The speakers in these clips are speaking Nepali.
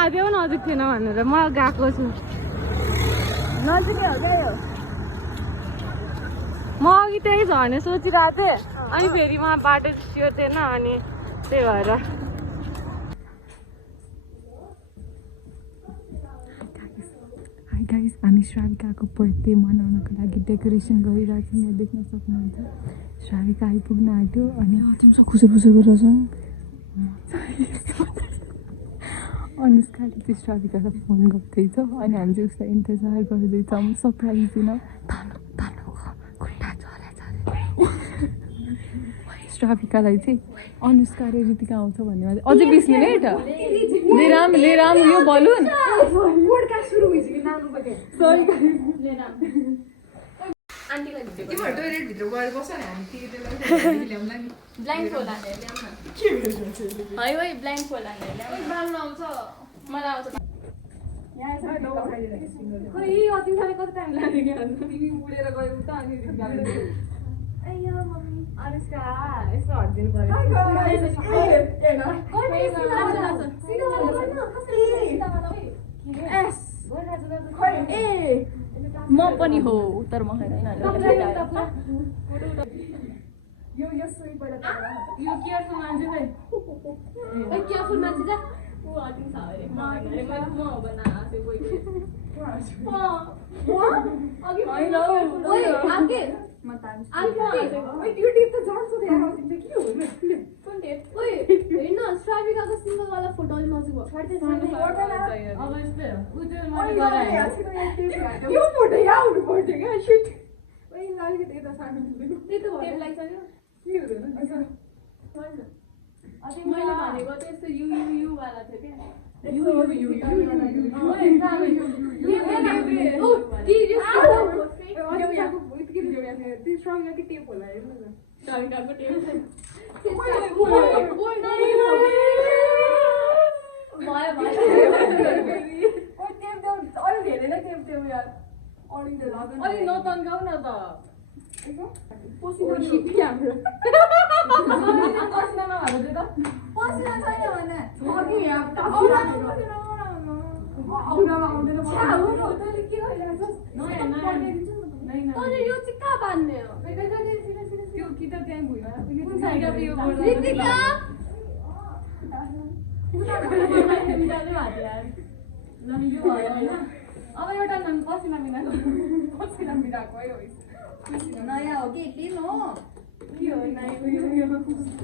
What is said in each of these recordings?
थाहा थियो नजिक थिएन भनेर म गएको छु नजिकै हो क्या यो म अघि त्यही छ भने सोचिरहेको थिएँ अनि फेरि उहाँ बाटो स्योर थिएन अनि त्यही भएर हाई गाइस हामी श्राविकाको बर्थडे मनाउनको लागि डेकोरेसन गरिरहेको छौँ यहाँ देख्न सक्नुहुन्छ श्राविका आइपुग्न आँट्यो अनि तिमीसँग खुसुर खुसुर गरेर अनुष्काले चाहिँ श्राविकालाई फोन गर्दैछ अनि हामी चाहिँ उसलाई इन्तजार गर्दैछौँ सरप्राइज दिन श्राविकालाई चाहिँ अनुष्का र ऋतिका आउँछ भन्ने अझै 20 मिनट लिएर आउनु यो बलुन अनुष्का यसो हटिदिनु पर्यो म पनि हो तर म श्राविकाको सिङ्गल वाला फोटो अलि नजिक मैले भनेको त्यस्तो यु वाला थियो क्या नतन्काउ न त यो चाहिँ कहाँ बाँध्ने हो कि त त्यहाँ भुइँमा अब एउटा पसिना मिलाएको नयाँ हो कि टिम हो के हो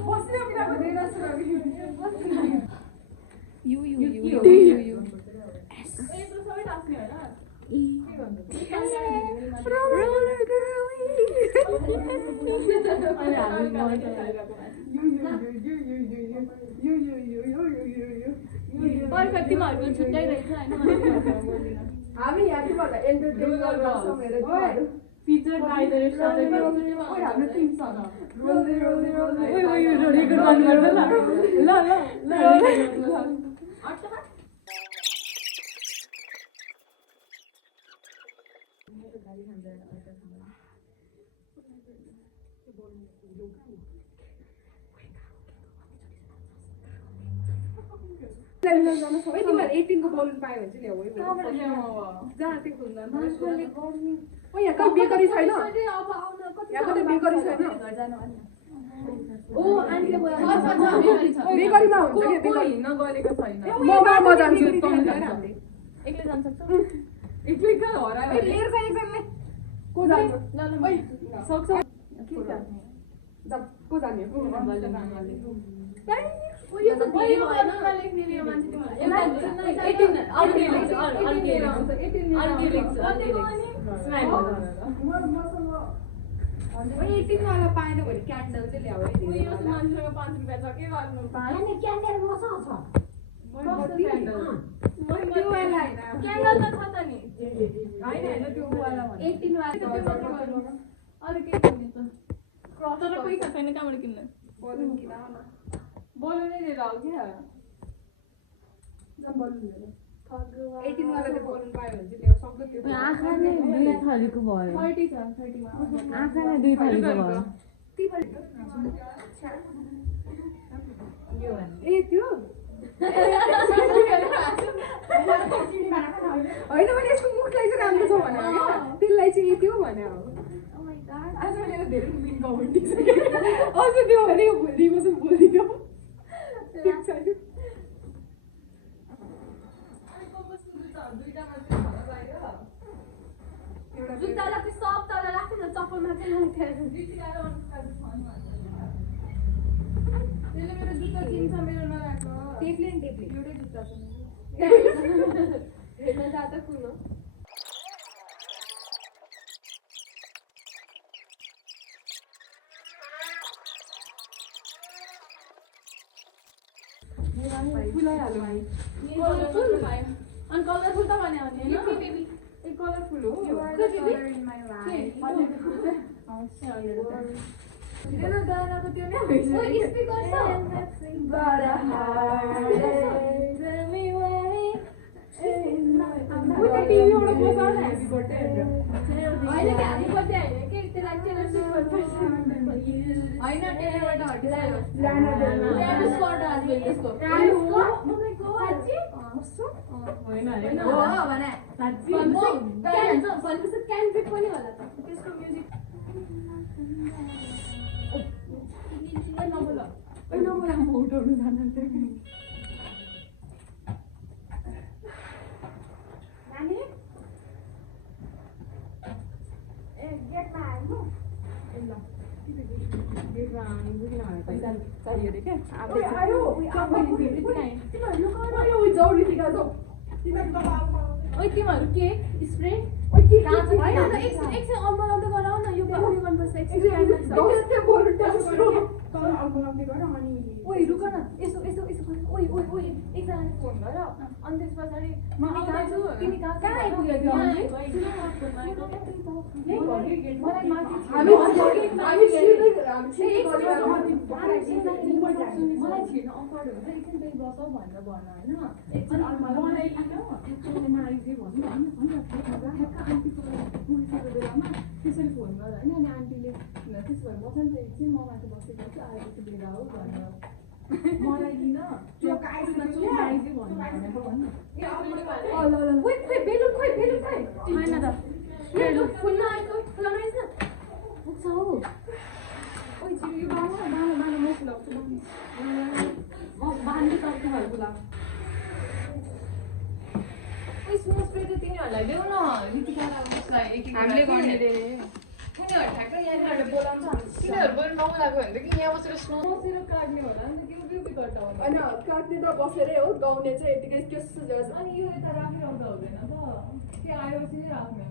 पसिना मिलाएको सबै टास्ने होइन तिमीहरूको छुट्टै रहेछ हामी यहाँबाट एन्टरटेन गर्छौँ फिचर हाम्रो टिम छ तिमीहरू 18 को बलुन पायो भने चाहिँ ल्याऊ जहाँ त्यो खोज्न यहाँ कहाँ बेकरी छैन यहाँ कतै बेकरी छैन ओ आन्टीले बेकरीमा हुन्छ के बेकरी हिँड्न गएको छैन म जान्छु एक्लै जान सक्छ एक्लै कहाँ हरायो लिएर गए एकजनाले को जान्छ सक्छ को जाने यो त धेरै भएन लेख्ने लियो मान्छे तिमीलाई 18 वाला पाएन भने क्यान्डल चाहिँ ल्याऊ है यो मान्छेको 5 रुपैयाँ छ के गर्नु पाएन क्यान्डल मसँग छ क्यान्डल त छ त नि हैन त्यो वाला 18 वाला अरु के गर्ने त तर पैसा छैन कहाँबाट किन्ने बलुन किन बलुन नै लिएर आऊ क्या बलुन लिएर 18 वाला चाहिँ बलुन पायो भने चाहिँ ल्याउ सक्दो त्यो आँखा नै 2 थरीको भयो 30 छ 30 मा आँखा नै 2 थरीको भयो ए त्यो होइन भने यसको मुखलाई चाहिँ राम्रो छ भने हो क्या त्यसलाई चाहिँ त्यो भने हो आज मैले धेरै मिन कमेन्ट दिइसकेँ अझ त्यो भने भोलिको चाहिँ बोलिदियो ठिक छ जुत्तालाई चाहिँ सब तल राख्नु न चप्पलमा चाहिँ त्यसले मेरो जुत्ता चिन्छ मेरो नराख्नु टेप्ले नि टेप्ले एउटै जुत्ता छ हेर्न जाँदा कुन हो फुलाइहाल्यो भाइ कलरफुल अनि कलरफुल त भने हो नि ए कलरफुल हो मेरो गानाको त्यो नै स्पिकर छ टिभीबाट बजाउन ह्याप्पी बर्थडे होइन कि हामी बर्थडे होइन कि त्यसलाई टेलर स्विफ्ट होइन टेलीबाट हटिसक्यो होइन क्यान्ट्रिक पनि होला त त्यसको म्युजिक नबोल म उठाउनु जान्थेँ तिमीहरू के स्प्रे एकछिन अम्बलाउँदै गराउ न यो उयो गर्नुपर्छ ओइ रुक न यसो यसो यसो ओइ ओइ ओइ एकजनाले फोन गर अनि त्यस पछाडि तिमी कहाँ आइपुग्यो त्यो मलाई छिर्न अफर हुन्छ एकछिन त्यही बस भनेर भन होइन त्यसरी फोन गर होइन अनि आन्टीले त्यसो भए बस नि त एकछिन म माथि बसेको छु आएपछि लिएर आऊ भनेर मलाई किन त्यो बेलुन खोइ होइन त फुल्न आएको लगाइस पुग्छ हौ ओइ छिरो यो बाँध म फुलाउँछु म बाँध्दै सक्छु घर फुला स्नो स्प्रे त तिनीहरूलाई देऊ न हामीले गर्ने रे तिनीहरू ठ्याक्कै यहाँनिर बोलाउँछ तिनीहरू बोल्नु नबोलाएको भने त कि यहाँ बसेर स्नो बसेर काट्ने होला नि त के गर्दा होला होइन काट्ने त बसेरै हो गाउने चाहिँ यतिकै त्यस्तो अनि यो यता राखिरहँदा हुँदैन त त्यो आएपछि नै राख्ने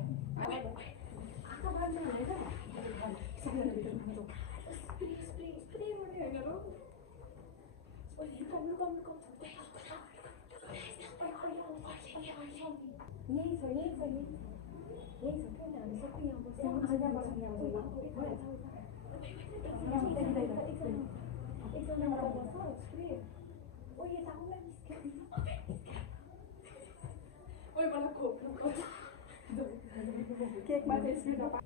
यही छ हामी सबै यहाँ बस्छौँ एकजना बस्छ स्प्रे ओ यता आउला ओइ मलाई खोप्नु केकमा चाहिँ स्प्रे नपा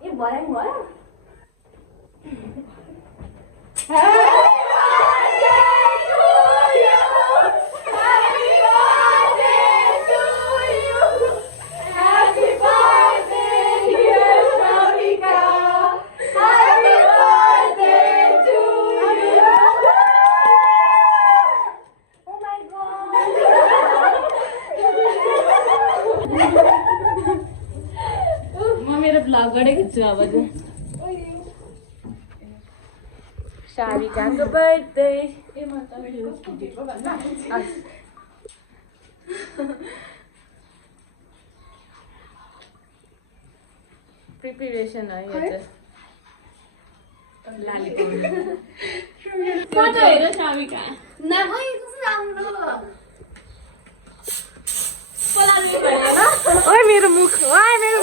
ये भराइ भयो म मेरो भ्लगबाटै खिच्छु अब चाहिँ सारिकाको बर्थडे प्रिपरेसन है यो चाहिँ फोटो हेर सारिका ओए मेरो मुख मेरो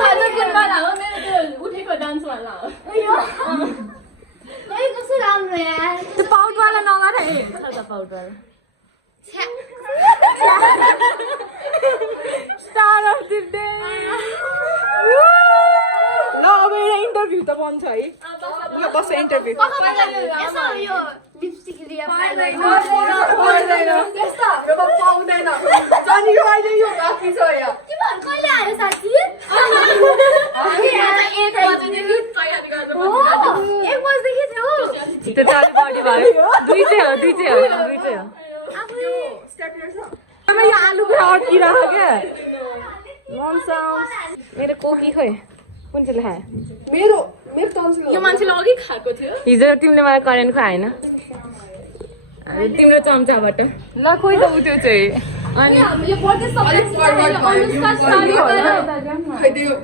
थाहा कुनवाला हो मेरो त्यो उठेको डान्सवाला हो कस्तो राम्रो यार त्यो पाउडवाला नगर है powder star of the day ल अब एउटा इन्टरभ्यू त बन्छ है ल बस इन्टरभ्यू यसो यो लिपस्टिक लिया पाउँदैन त्यस्तो हाम्रोमा पाउँदैन जनीको अहिले यो बाँकी छ यहाँ तिमीहरू कहिले आयो साथी हो 1 बजेदेखि थियो त्यो चाली बढी भयो दुई चाहिँ हो आफै आमा यो आलुको अड्किरहेको क्या मेरो कोकी खोइ कुन चाहिँ खायो मेरो टन्सिल यो मान्छेले अघि खाएको थियो हिजो तिमीले मलाई करेन्ट खुवाएन तिम्रो चम्चाबाट ल खोइ त उ त्यो चाहिँ अनि हामीले बर्थडे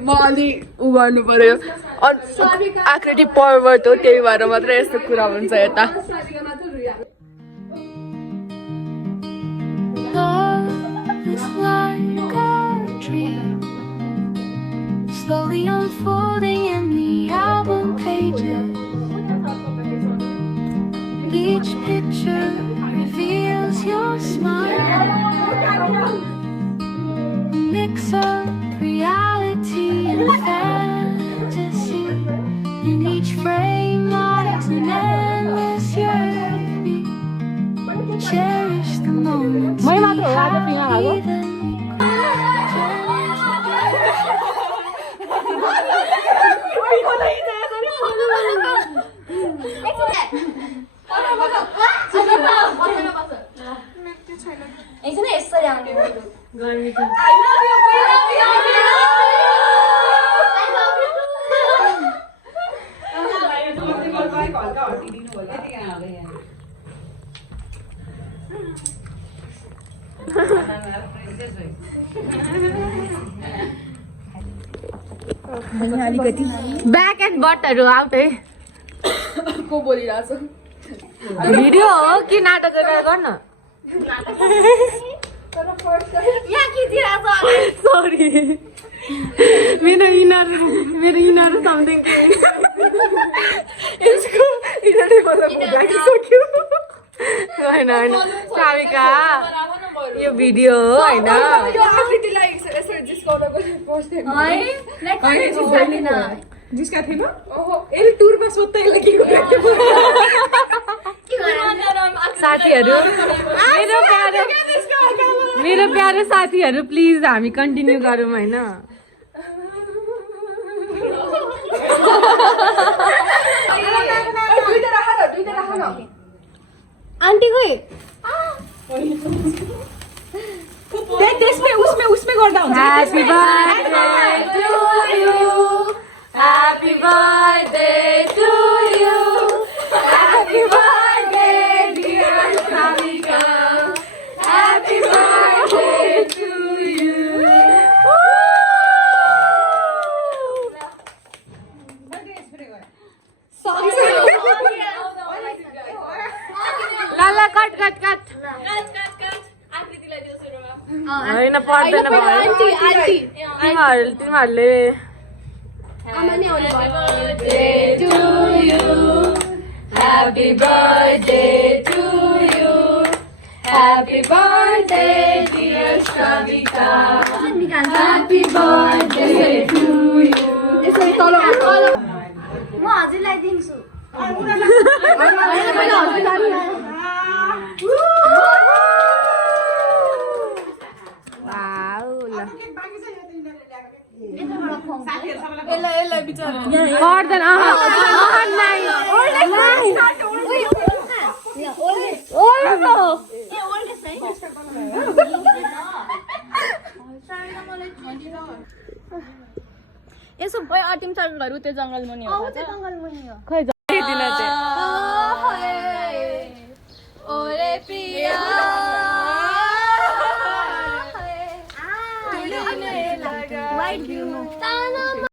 म अलि उ गर्नु पर्यो आकृति पर्वत हो त्यही भएर मात्रै यस्तो कुरा हुन्छ यता Love is like a dream, slowly unfolding in the album pages. Each picture reveals your smile, a mix of reality and fantasy. In each frame lies an endless yearning. Cherish the moments मै we मात्र हो आज पिना खाएको have even एकछिन यसरी आउने गर्मी छ ब्याक एन्ड बटहरू आउट है को बोलिरहेछ भिडियो हो कि नाटक गरेर गर्न यहाँ खिचिरहेको सरी मेरो इनर समथिङ के यसको इनरले मलाई भुलाइसक्यो होइन साविका यो भिडियो हो होइन यो आकृतिलाई यसरी जिस्काउनको फर्स्ट टाइम जिस्का थिएन यसले टुरमा सोध्दै लागि साथीहरू मेरो प्यारो साथीहरू प्लिज हामी कन्टिन्यू गरौँ होइन दुईटा राख न आन्टी खोइ त्यसमै उसमै गर्दा हुन्छ happy birthday to you happy birthday dear Savika happy birthday to you ल कट होइन पर्दैन तिमीहरूले आमा नि आउने भयो to you. Happy Happy birthday to you. Happy birthday, dear Shavika. Happy birthday to you. यसरी तल म हजुरलाई दिन्छु गर्दैन यसो भए अटिम घर त्यो जङ्गल मुनि हो खै ओरे पिया